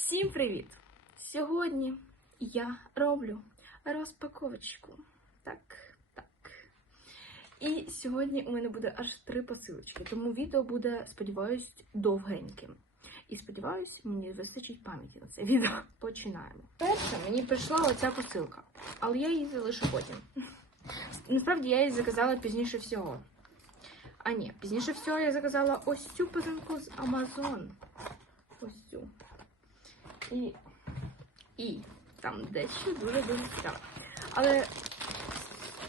Всім привіт! Сьогодні я роблю розпаковочку. Так, так. І сьогодні у мене буде аж три посилочки, тому відео буде, сподіваюсь, довгеньким. І сподіваюсь, мені вистачить пам'яті на це відео. Починаємо. Перше, мені прийшла оця посилка, але я її залишу потім. Насправді я її заказала пізніше всього. А ні, пізніше всього я заказала ось цю посилку з Amazon. Ось цю. І, і там дещо дуже-дуже цікаво. Але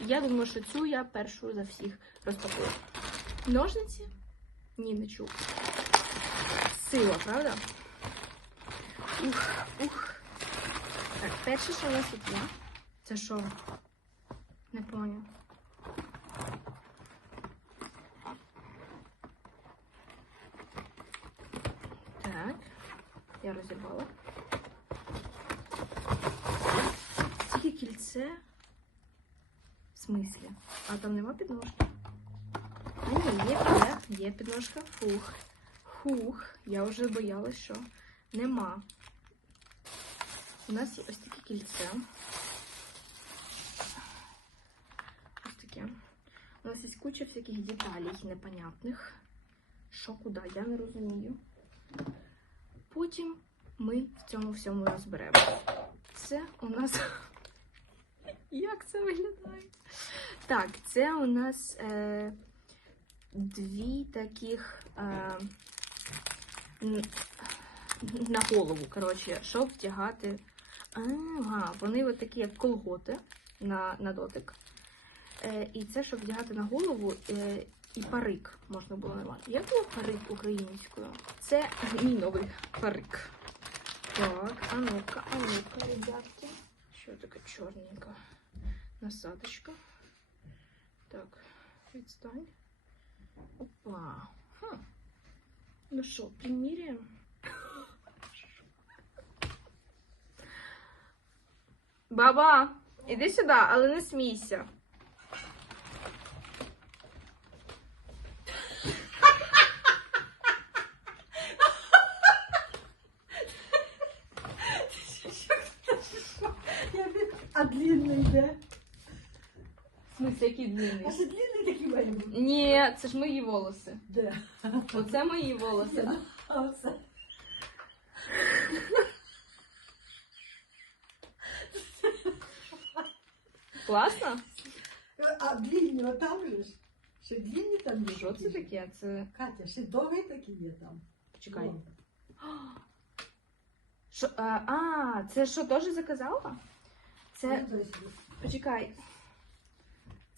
я думаю, що цю я першу за всіх розпакую. Ножниці? Ні, не чув. Сила, правда? Ух, ух. Так, перше, що у нас тут є. Це що? Не поняв. Так, я розірвала. Тільки кільце. В смислі? А там нема підножки? А ні, є, є, є підножка. Фух. Хух. Я вже боялась, що нема. У нас є ось таке кільце. Ось таке. У нас є куча всяких деталей непонятних. Що куди, я не розумію. Потім ми в цьому всьому розберемо. Це у нас. Як це виглядає? Так, це у нас е, дві таких е, на голову, коротше, щоб втягати. Ага, вони от такі, як колготи на, на дотик. Е, і це, щоб вдягати на голову е, і парик можна було назвати. Як було парик українською? Це мій новий парик. Так, а ну-ка, а ну-ка, ребятки. Що таке чорненька насадочка. Так, відстань. Опа. Хм. Ну що, приміряємо? Баба, іди сюди, але не смійся. Я би- А длинний де? Смысле, який длинний? А що длинний такий має бути? Ні, це ж мої волоси. Де? Оце мої волоси. А оце? Класно? А длинні отам же ж? Ще длинні там є? Що це таке? Це. Катя, ще довгий такий є там. Чекай. О. Що, а, а, це що теж заказала? Це. Ну, Почекай.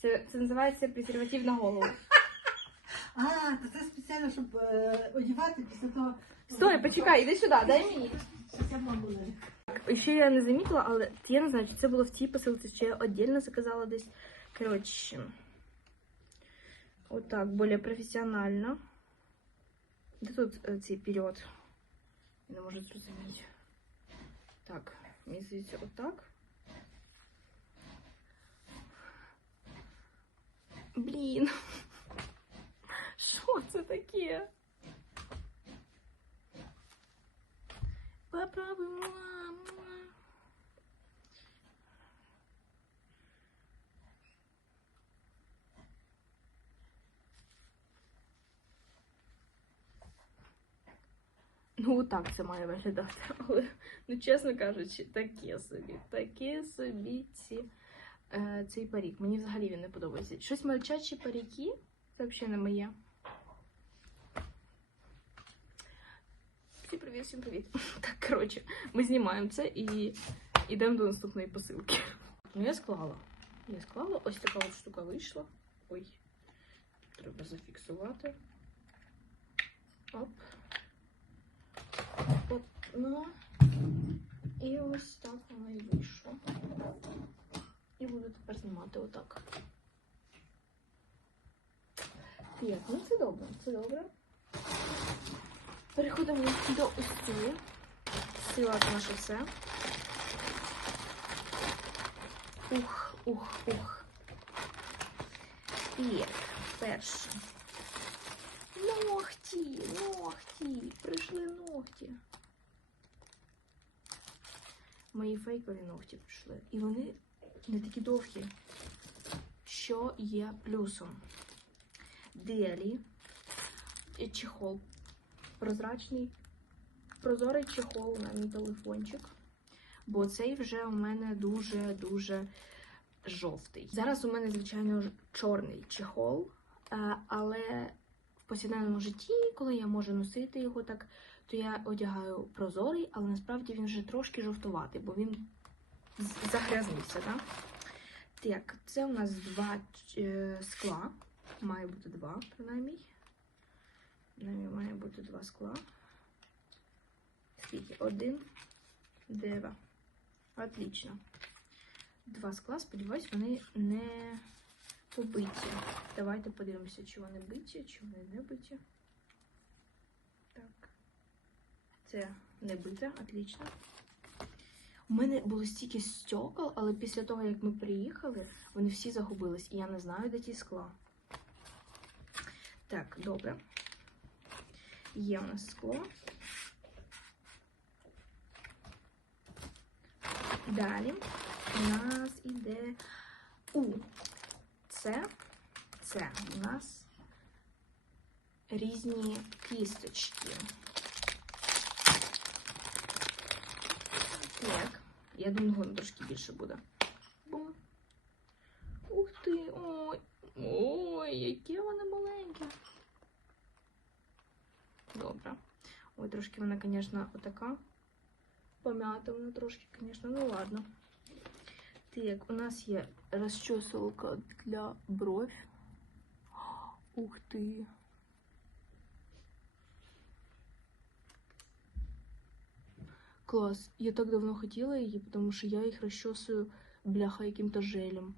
Це, це називається презерватив на голову. А, то це спеціально, щоб е, одягати після того. Стой, почекай, іди сюди, дай мені. Не- Ще я не замітила, але я не знаю, чи це було в цій посилці, чи я віддільно заказала десь. Коротше. Отак, більш професіонально. Де тут е, цей період? Я не можу зрозуміти. Так, мені здається, отак. Блін. Що це таке? Попробуй, муа, муа. Ну, отак це має виглядати. Але, ну, чесно кажучи, таке собі, таке собі ці, е, Цей парік. Мені взагалі він не подобається. Щось мальчачі паріки, це взагалі не моє. Всім привіт, всім привіт. Так, коротше, ми знімаємо це і йдемо до наступної посилки. Ну, я склала. Я склала, ось така от штука вийшла. Ой, треба зафіксувати. Оп. От, ну. І ось так воно і вийшло. І буду тепер знімати отак. Є, ну це добре, це добре. Переходимо до ось цієї. Сила наше все. Ух, ух, ух. І перше. Ногті, ногті, прийшли ногті. мої фейкові ногті пішли. І вони не такі довгі. Що є плюсом? Делі чехол. Прозрачний, прозорий чехол на мій телефончик. Бо цей вже у мене дуже-дуже жовтий. Зараз у мене, звичайно, чорний чехол, е, але в повсякденному житті, коли я можу носити його так, то я одягаю прозорий, але насправді він вже трошки жовтуватий, бо він загрязнився. Да? Так, це у нас два е, скла. Має бути два, принаймні. Принаймні, має бути два скла. Скільки? Один, два. Отлично. Два скла, сподіваюсь, вони не побиті. Давайте подивимося, чи вони биті, чи вони не биті. Так. Це не бите, отлично. У мене було стільки стекол, але після того, як ми приїхали, вони всі загубились, і я не знаю, де ті скла. Так, добре. Є у нас скло. Далі у нас іде У. Це, це у нас різні кісточки. Так, я думаю, воно трошки більше буде. Бум. Ух ти! Ой! Ой, яке вони маленьке. Добре. Ой, трошки вона, звісно, отака. Пом'ята вона трошки, звісно, ну ладно. Так, у нас є розчосувалка для бров. Ух ти. Клас. Я так давно хотіла її, тому що я їх розчосую бляха яким-то желем.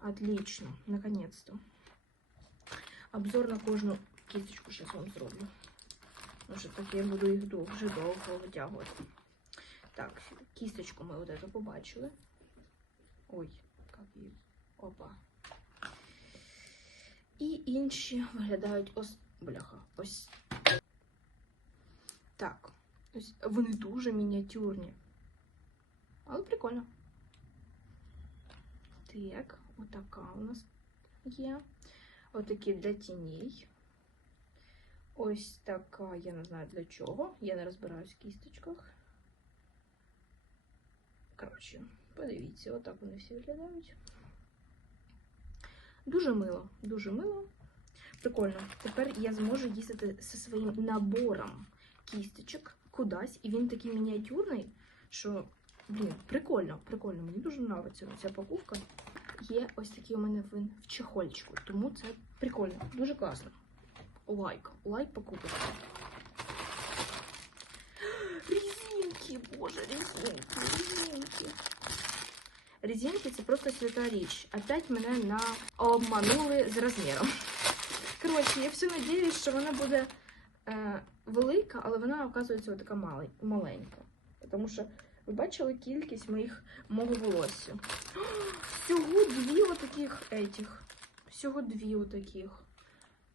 Отлично, наконец-то. Обзор на кожну кісточку зараз вам зроблю. Тому що так я буду їх дуже довго витягувати. Так, кісточку ми от эту побачили. Ой, як її. Опа. І інші виглядають ось. Бляха, ось. Так. Ось вони дуже мініатюрні. Але прикольно. Так, отака у нас є. Отакі для тіней. Ось така, я не знаю для чого. Я не розбираюсь в кісточках. Коротше, подивіться, отак вони всі виглядають. Дуже мило, дуже мило. Прикольно. Тепер я зможу їздити зі своїм набором кісточок кудись, і він такий мініатюрний, що, блін, прикольно, прикольно. Мені дуже подобається ця покупка. Є ось такий у мене він в чехольчику, тому це прикольно, дуже класно. Лайк, лайк покупочки. Резинки, боже, резинки, резинки. Резинки це просто свята річ. Опять мене на обманули з розміром. Коротше, я все надіюсь, що вона буде велика, але вона, оказується, така маленька. Тому що ви бачили кількість моїх мого волосся. Всього дві отаких етіх. Всього дві отаких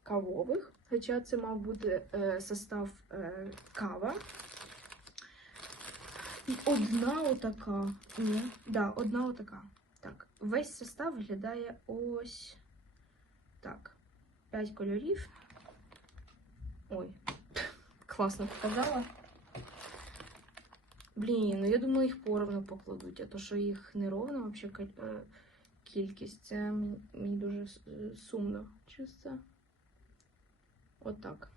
кавових. Хоча це мав бути е, состав е, кава. І одна отака. Ні, да, одна отака. Так, весь состав виглядає ось так. П'ять кольорів. Ой, класно показала. Блін, ну я думаю, їх поровну покладуть, а то, що їх не ровно вообще ка- е, кількість, це мені дуже е, сумно. Чисто. Отак.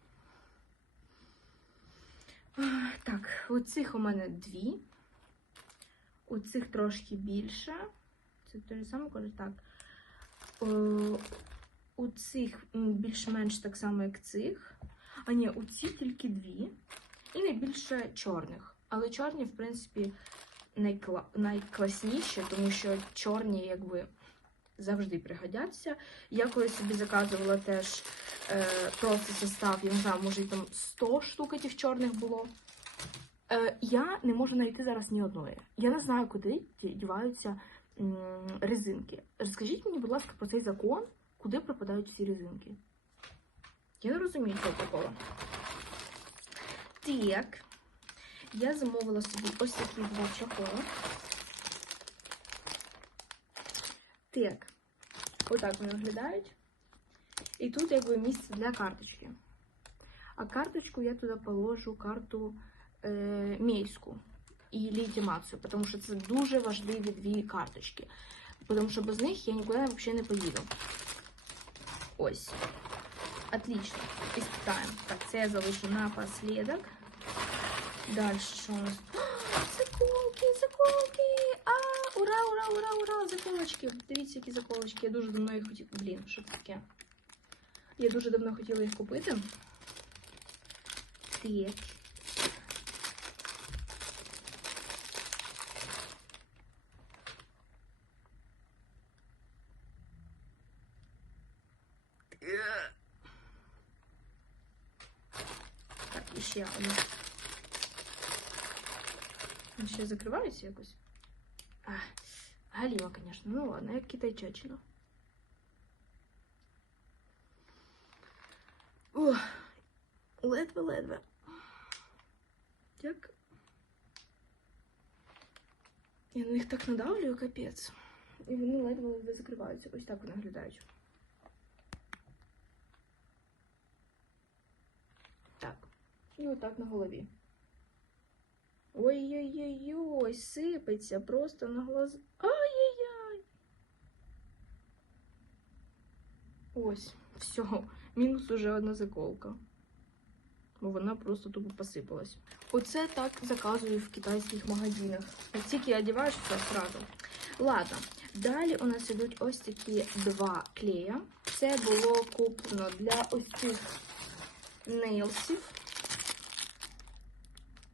Так, оцих у мене дві. У цих трошки більше. Це той самий колір, так. О, у цих більш-менш так само, як цих. А ні, у цих тільки дві. І найбільше чорних. Але чорні, в принципі, найкла... найкласніші, тому що чорні, якби. Завжди пригодяться. Я колись собі заказувала теж е, просто состав, я не знаю, може там 100 штук тих чорних було. Е, я не можу знайти зараз ні одної. Я не знаю, куди діваються резинки. Розкажіть мені, будь ласка, про цей закон, куди пропадають всі резинки. Я не розумію цього прикола. Так. я замовила собі ось такі два чохола. Так, отак вони виглядають. І тут якби місце для карточки. А карточку я туди положу карту е, мейську і легітимацію, тому що це дуже важливі дві карточки. Тому що без них я нікуди взагалі не поїду. Ось. Отлично. Испытаем. Так, це я залишу напоследок. Дальше що у нас? А, Заколки, заколки! А, ура, ура, ура, ура! Заколочки. Дивіться, які заколочки. Я дуже давно їх хотіла. Блін, що це таке? Я дуже давно хотіла їх купити. Так. Так, і ще одна. Вони ще закриваються якось. А, галіва, звісно. Ну ладно, як китайчачина. Ох, ледве-ледве. Як? Я на них так надавлюю, капець. І вони ледве-ледве закриваються. Ось так вони виглядають. І отак на голові. Ой-ой-ой, сипеться просто на глаз. Ай-яй-яй. Ось, все. Мінус уже одна заколка. Бо вона просто тупо посипалась. Оце так заказую в китайських магазинах. Як тільки я одягаю, все одразу. Ладно, далі у нас ідуть ось такі два клея. Це було куплено для ось цих нейлсів.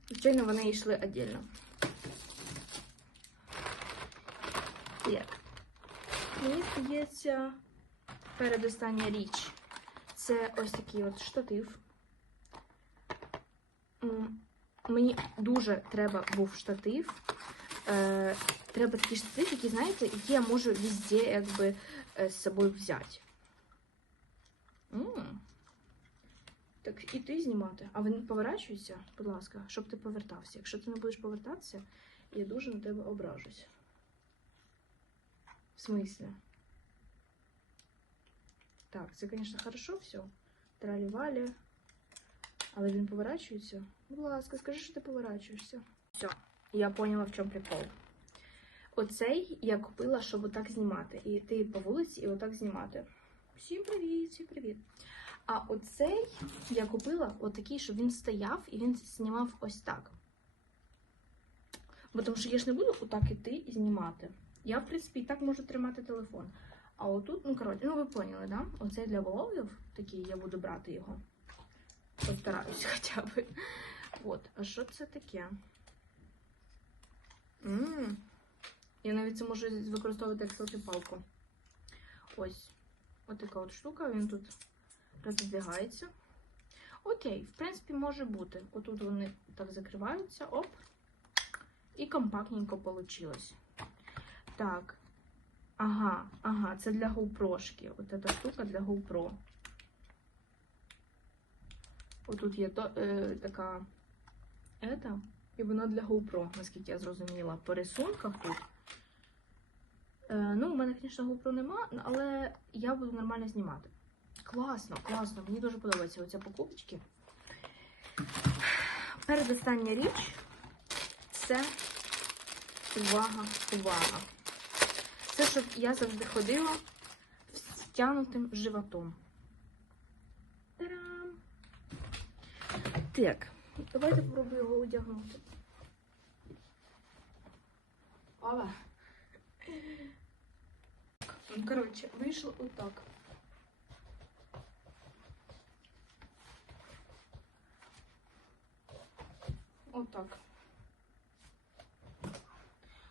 Звичайно, вони йшли віддільно. Мені здається, передостання річ. Це ось такий от штатив. Мені дуже треба був штатив. Е, треба такий штатив, який, знаєте, який я можу везде якби е, з собою взяти. М. Так, і ти знімати. А він поворачується, будь ласка, щоб ти повертався. Якщо ти не будеш повертатися, я дуже на тебе ображусь. В смислі? Так, це, звісно, хорошо все. Тралі-валі. Але він поворачується. Будь ласка, скажи, що ти поворачуєшся. Все, я поняла, в чому прикол. Оцей я купила, щоб отак знімати. І йти по вулиці і отак знімати. Всім привіт, всім привіт. А оцей я купила отакий, щоб він стояв і він знімав ось так. Бо тому що я ж не буду отак іти і знімати. Я, в принципі, і так можу тримати телефон. А отут, ну коротше, ну ви поняли, да? Оцей для влогів такий, я буду брати його. Постараюсь хоча б. От, а що це таке? Ммм. Я навіть це можу використовувати як селфі-палку. Ось. Ось така от штука, він тут роздвигається. Окей, в принципі, може бути. Отут вони так закриваються, оп. І компактненько вийшло. Так. Ага, ага, це для GoPro-шки. От ця штука для GoPro. Отут є то, е, така ета, і вона для GoPro, наскільки я зрозуміла. По рисунках тут. Е, ну, у мене, звісно, GoPro нема, але я буду нормально знімати. Класно, класно. Мені дуже подобаються оці покупочки. Передостання річ це увага, увага. Це щоб я завжди ходила з стягнутим животом. Та-дам! Так, давайте попробую його одягнути. Ова. Ну, коротше, вийшло отак. Отак.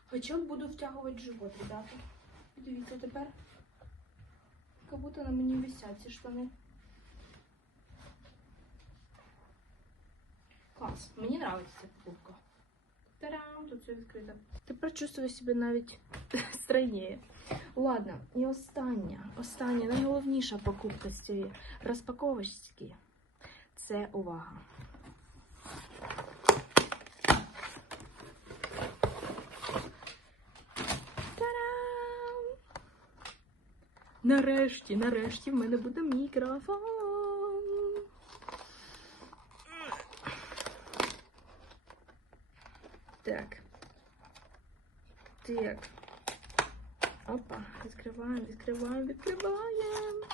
Хоча буду втягувати живот, ребята. Дивіться тепер. Як будто на мені висять ці штани. Клас. Мені подобається ця покупка. Тарам, тут все відкрито. Тепер чувствую себе навіть стройніше. Ладно, і остання, остання, найголовніша покупка з цієї розпаковочки. Це увага. Нарешті, нарешті в мене буде мікрофон. Так. Так. Опа, відкриваємо, відкриваємо, відкриваємо.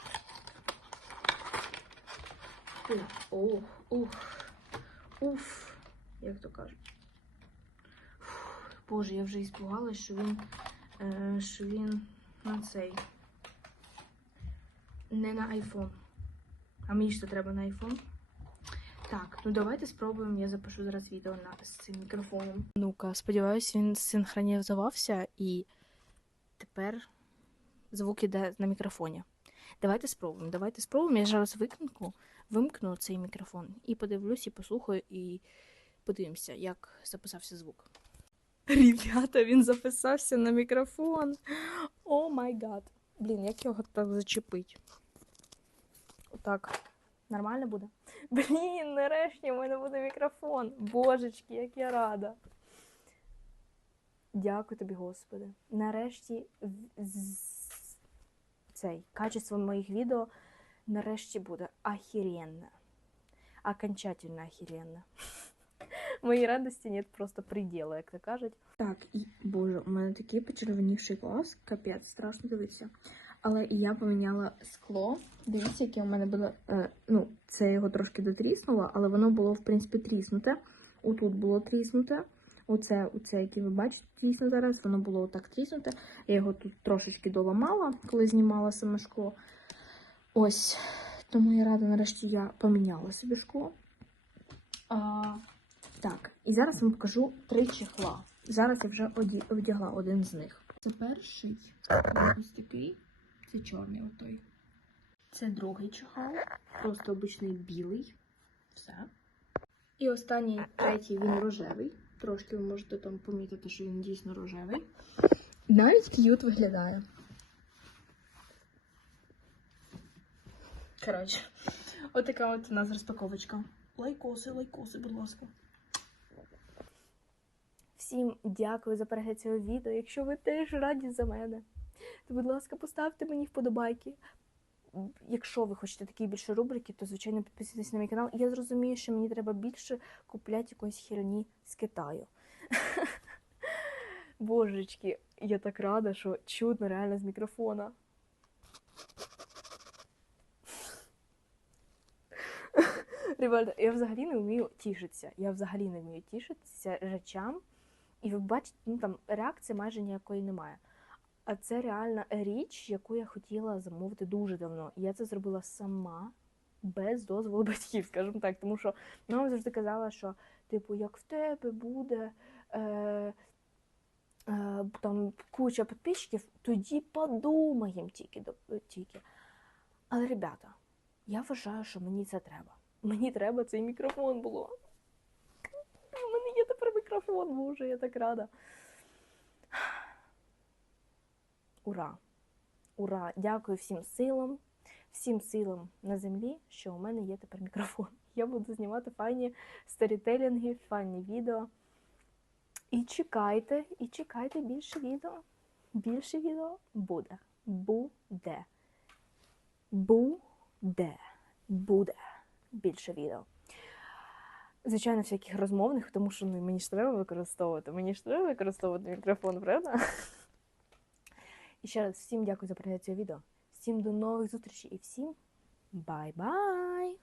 Ох, ух, уф, як то кажуть. Боже, я вже іспугалась, що він, е, що він на цей. Не на iPhone. А мені ж це треба на iPhone. Так, ну давайте спробуємо. Я запишу зараз відео на, з цим мікрофоном. Ну-ка, сподіваюсь, він синхронізувався і тепер звук іде на мікрофоні. Давайте спробуємо. Давайте спробуємо. Я зараз викрикну, вимкну цей мікрофон і подивлюсь, і послухаю, і подивимося, як записався звук. Ребята, він записався на мікрофон. О май гад. Блін, як його так зачепить? Отак. Нормально буде? Блін, нарешті в мене буде мікрофон. Божечки, як я рада. Дякую тобі, Господи. Нарешті цей качество моїх відео нарешті буде ахіренне. Окончательно ахіренне. Моїй радості нет просто приділу, як то кажуть. Так, і боже, у мене такий почервонівший глаз, капець, страшно дивитися. Але і я поміняла скло. Дивіться, яке у мене було. Е, ну, це його трошки дотріснуло, але воно було, в принципі, тріснуте. Отут було тріснуте. Оце, оце, яке ви бачите, трісно зараз, воно було отак тріснуте. Я його тут трошечки доламала, коли знімала саме шкло. Ось. Тому я рада, нарешті я поміняла собі шкло. А, так, і зараз вам покажу три чехла. Зараз я вже одягла один з них. Це перший ось такий. Це чорний отой. Це другий чехол. Просто обичний білий. Все. І останній третій він рожевий. Трошки ви можете там помітити, що він дійсно рожевий. Навіть к'ют виглядає. Коротше, отака от у нас розпаковочка. Лайкоси, лайкоси, будь ласка. Всім дякую за перегляд цього відео. Якщо ви теж раді за мене, то, будь ласка, поставте мені вподобайки. Якщо ви хочете такі більше рубрики, то звичайно підписуйтесь на мій канал. Я зрозумію, що мені треба більше купляти якоїсь херні з Китаю. Божечки, я так рада, що чудно реально з мікрофона. Ребята, я взагалі не вмію тішитися. Я взагалі не вмію тішитися речам. І ви бачите, ну там реакції майже ніякої немає. А це реальна річ, яку я хотіла замовити дуже давно. Я це зробила сама, без дозволу батьків, скажімо так. Тому що мама завжди казала, що, типу, як в тебе буде е, е, там куча підписчиків, тоді подумаємо тільки, до- тільки. Але, ребята, я вважаю, що мені це треба. Мені треба цей мікрофон було. У мене є тепер мікрофон, боже, я так рада. Ура! Ура! Дякую всім силам, всім силам на землі, що у мене є тепер мікрофон. Я буду знімати файні сторітелінги, файні відео. І чекайте, і чекайте більше відео. Більше відео буде. Буде. Буде. Буде більше відео. Звичайно, всяких розмовних, тому що ну, мені ж треба використовувати. Мені ж треба використовувати мікрофон, правда? І ще раз всім дякую за перегляд цього відео. Всім до нових зустрічей і всім бай-бай!